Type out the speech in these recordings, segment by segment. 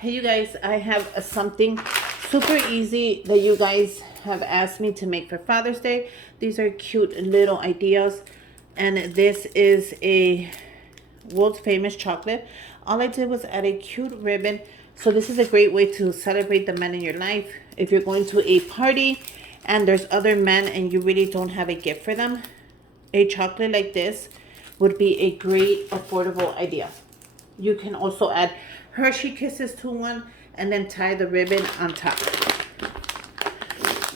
Hey you guys, I have something super easy that you guys have asked me to make for Father's Day. These are cute little ideas, and this is a world's famous chocolate. All I did was add a cute ribbon. So this is a great way to celebrate the men in your life. If you're going to a party and there's other men and you really don't have a gift for them, a chocolate like this would be a great affordable idea. You can also add Hershey Kisses to one and then tie the ribbon on top.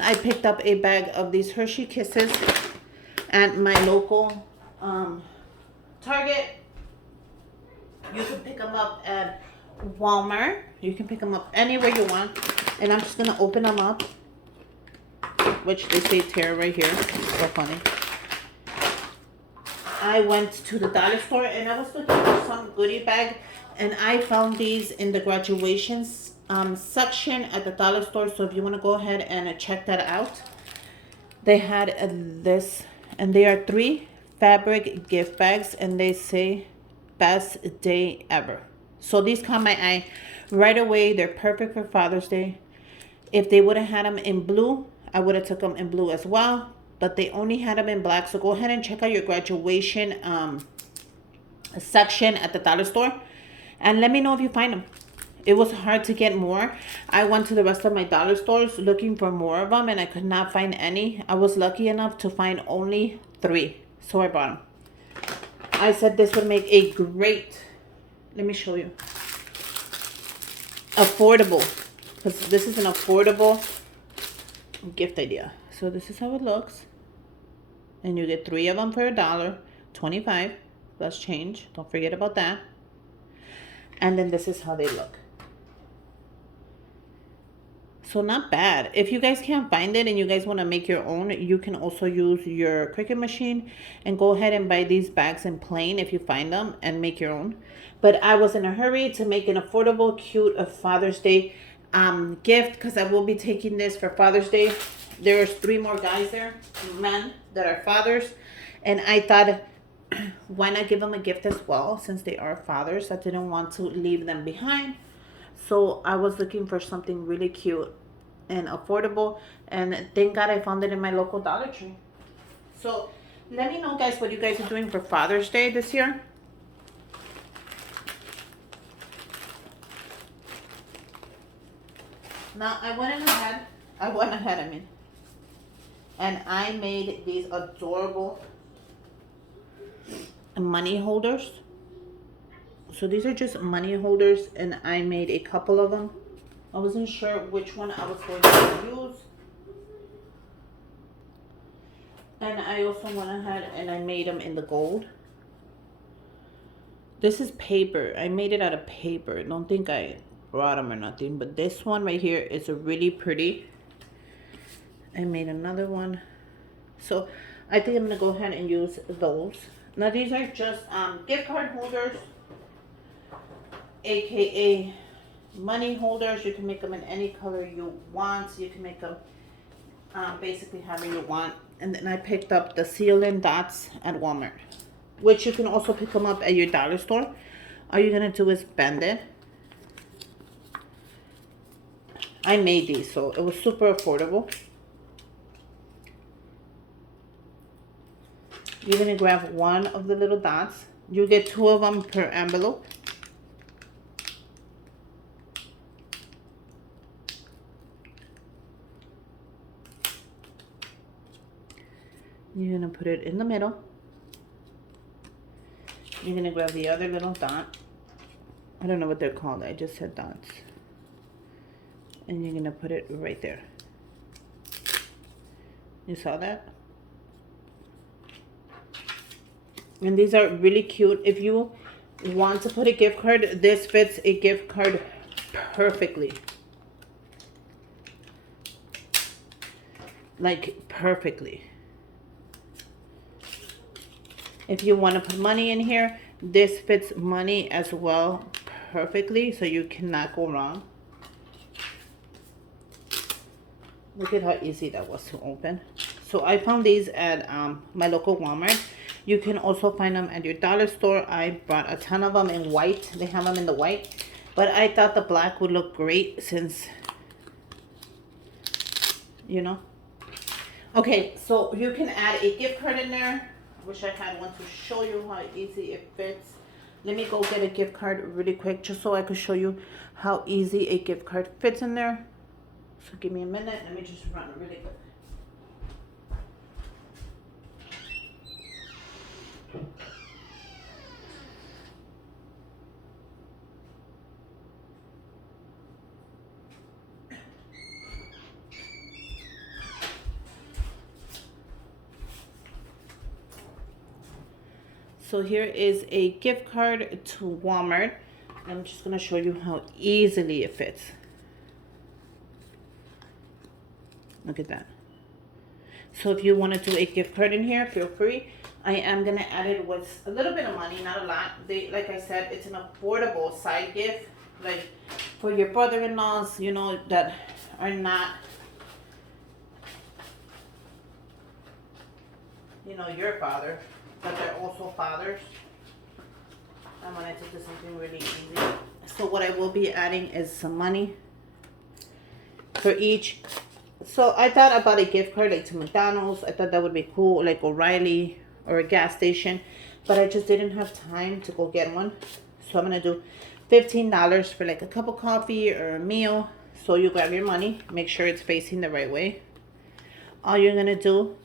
I picked up a bag of these Hershey Kisses at my local Target. You can pick them up at Walmart. You can pick them up anywhere you want. And I'm just going to open them up, which they say tear right here. So funny. I went to the dollar store and I was looking for some goodie bag, and I found these in the graduations section at the dollar store. So if you want to go ahead and check that out, they had this, and they are 3 fabric gift bags, and they say best day ever. So these caught my eye right away. They're perfect for Father's Day. If they would have had them in blue, I would have took them in blue as well, but they only had them in black. So go ahead and check out your graduation section at the dollar store and let me know if you find them. It was hard to get more. I went to the rest of my dollar stores looking for more of them and I could not find any. I was lucky enough to find only 3, so I bought them. I said this would make a great, let me show you, affordable, because this is an affordable gift idea. So this is how it looks, and you get 3 of them for $1.25 plus change. Don't forget about that. And then this is how they look. So not bad. If you guys can't find it and you guys want to make your own, you can also use your Cricut machine and go ahead and buy these bags in plain if you find them and make your own. But I was in a hurry to make an affordable, cute Father's Day gift, because I will be taking this for Father's Day. There's 3 more guys there, men that are fathers, and I thought, why not give them a gift as well, since they are fathers? I didn't want to leave them behind. So I was looking for something really cute and affordable, and thank God I found it in my local Dollar Tree. So let me know, guys, what you guys are doing for Father's Day this year. Now I went ahead, and I made these adorable money holders. So these are just money holders, and I made a couple of them. I wasn't sure which one I was going to use. And I also went ahead and I made them in the gold. This is paper. I made it out of paper. Don't think I brought them or nothing, but this one right here is really pretty. I made another one. So I think I'm going to go ahead and use those. Now these are just gift card holders, aka money holders. You can make them in any color you want. You can make them basically however you want. And then I picked up the seal-in dots at Walmart, which you can also pick them up at your dollar store. All you're gonna do is bend it. I made these, so it was super affordable. You're gonna grab one of the little dots. You get 2 of them per envelope. You're gonna put it in the middle. You're gonna grab the other little dot. I don't know what they're called. I just said dots. And you're gonna put it right there. You saw that? And these are really cute. If you want to put a gift card, this fits a gift card perfectly. Like perfectly. If you want to put money in here, this fits money as well perfectly, so you cannot go wrong. Look at how easy that was to open. So I found these at my local Walmart. You can also find them at your dollar store. I bought a ton of them in white. They have them in the white. But I thought the black would look great since, you know. Okay, so you can add a gift card in there. I wish I had one to show you how easy it fits. Let me go get a gift card really quick just so I could show you how easy a gift card fits in there. So give me a minute. Let me just run really quick. So here is a gift card to Walmart. I'm just going to show you how easily it fits. Look at that. So if you want to do a gift card in here, feel free. I am going to add it with a little bit of money, not a lot. Like I said, it's an affordable side gift. Like for your brother-in-laws, you know, that are not, you know, your father, but they're also fathers. I wanted to do something really easy. So what I will be adding is some money for each. So I thought about a gift card like to McDonald's. I thought that would be cool, like O'Reilly or a gas station. But I just didn't have time to go get one. So I'm going to do $15 for like a cup of coffee or a meal. So you grab your money. Make sure it's facing the right way. All you're going to do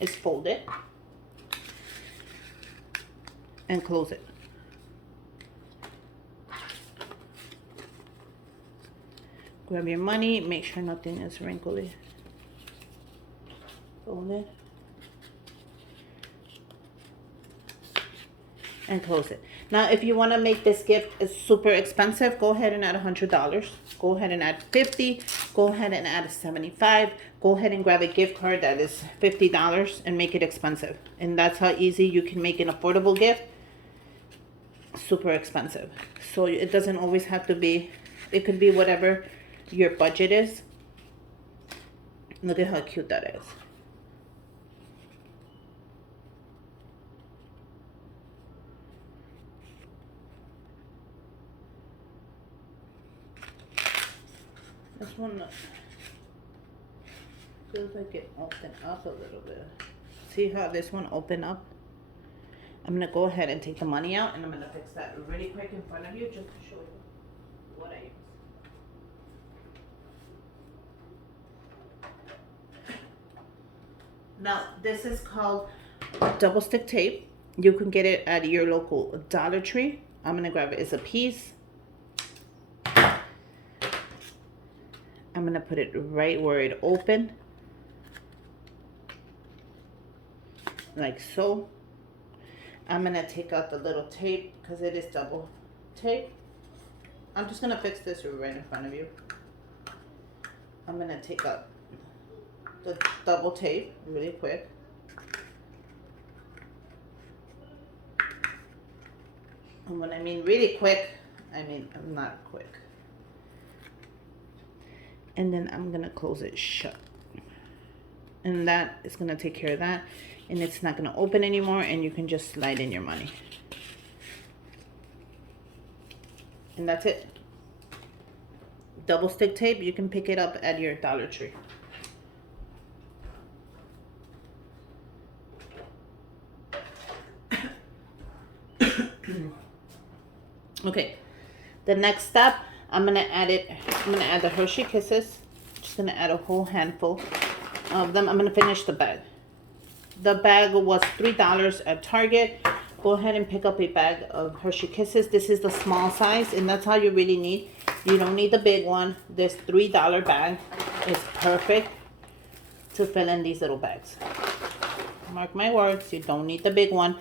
is fold it and close it. Grab your money, make sure nothing is wrinkly. Fold it. And close it. Now, if you want to make this gift super expensive, go ahead and add $100. Go ahead and add $50. Go ahead and add $75. Go ahead and grab a gift card that is $50 and make it expensive. And that's how easy you can make an affordable gift super expensive. So it doesn't always have to be, it could be whatever your budget is. Look at how cute that is. This one feels like it opened up a little bit. See how this one opened up? I'm going to go ahead and take the money out, and I'm going to fix that really quick in front of you just to show you what I use. Now, this is called double stick tape. You can get it at your local Dollar Tree. I'm going to grab it as a piece. I'm going to put it right where it opened. Like so. I'm going to take out the little tape because it is double tape. I'm just going to fix this right in front of you. I'm going to take out the double tape really quick. And when I mean really quick, I mean I'm not quick. And then I'm going to close it shut. And that is going to take care of that. And it's not going to open anymore, and you can just slide in your money. And that's it. Double stick tape, you can pick it up at your Dollar Tree. Okay, the next step, I'm going to add the Hershey Kisses. Just going to add a whole handful of them. I'm going to finish the bag. The bag was $3 at Target. Go ahead and pick up a bag of Hershey Kisses. This is the small size, and that's all you really need. You don't need the big one. This $3 bag is perfect to fill in these little bags. Mark my words, you don't need the big one.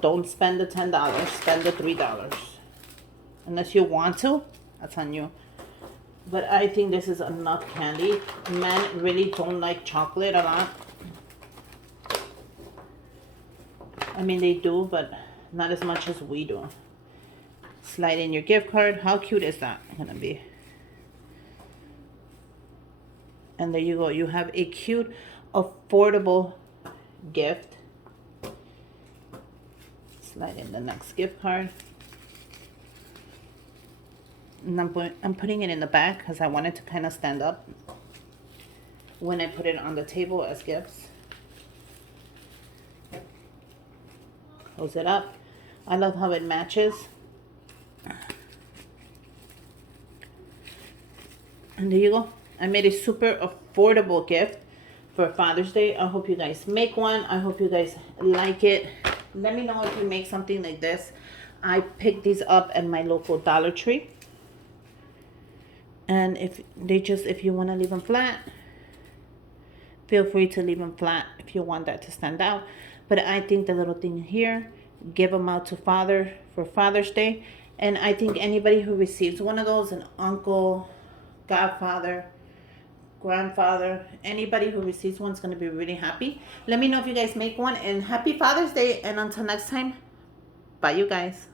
Don't spend the $10. Spend the $3. Unless you want to, that's on you. But I think this is enough candy. Men really don't like chocolate a lot. I mean, they do, but not as much as we do. Slide in your gift card. How cute is that gonna be? And there you go. You have a cute, affordable gift. Slide in the next gift card. And I'm putting it in the back because I want it to kind of stand up when I put it on the table as gifts. Close it up. I love how it matches. And there you go. I made a super affordable gift for Father's Day. I hope you guys make one. I hope you guys like it. Let me know if you make something like this. I picked these up at my local Dollar Tree. And if you want to leave them flat, feel free to leave them flat if you want that to stand out. But I think the little thing here, give them out to Father for Father's Day. And I think anybody who receives one of those, an uncle, godfather, grandfather, anybody who receives one is going to be really happy. Let me know if you guys make one. And happy Father's Day. And until next time, bye you guys.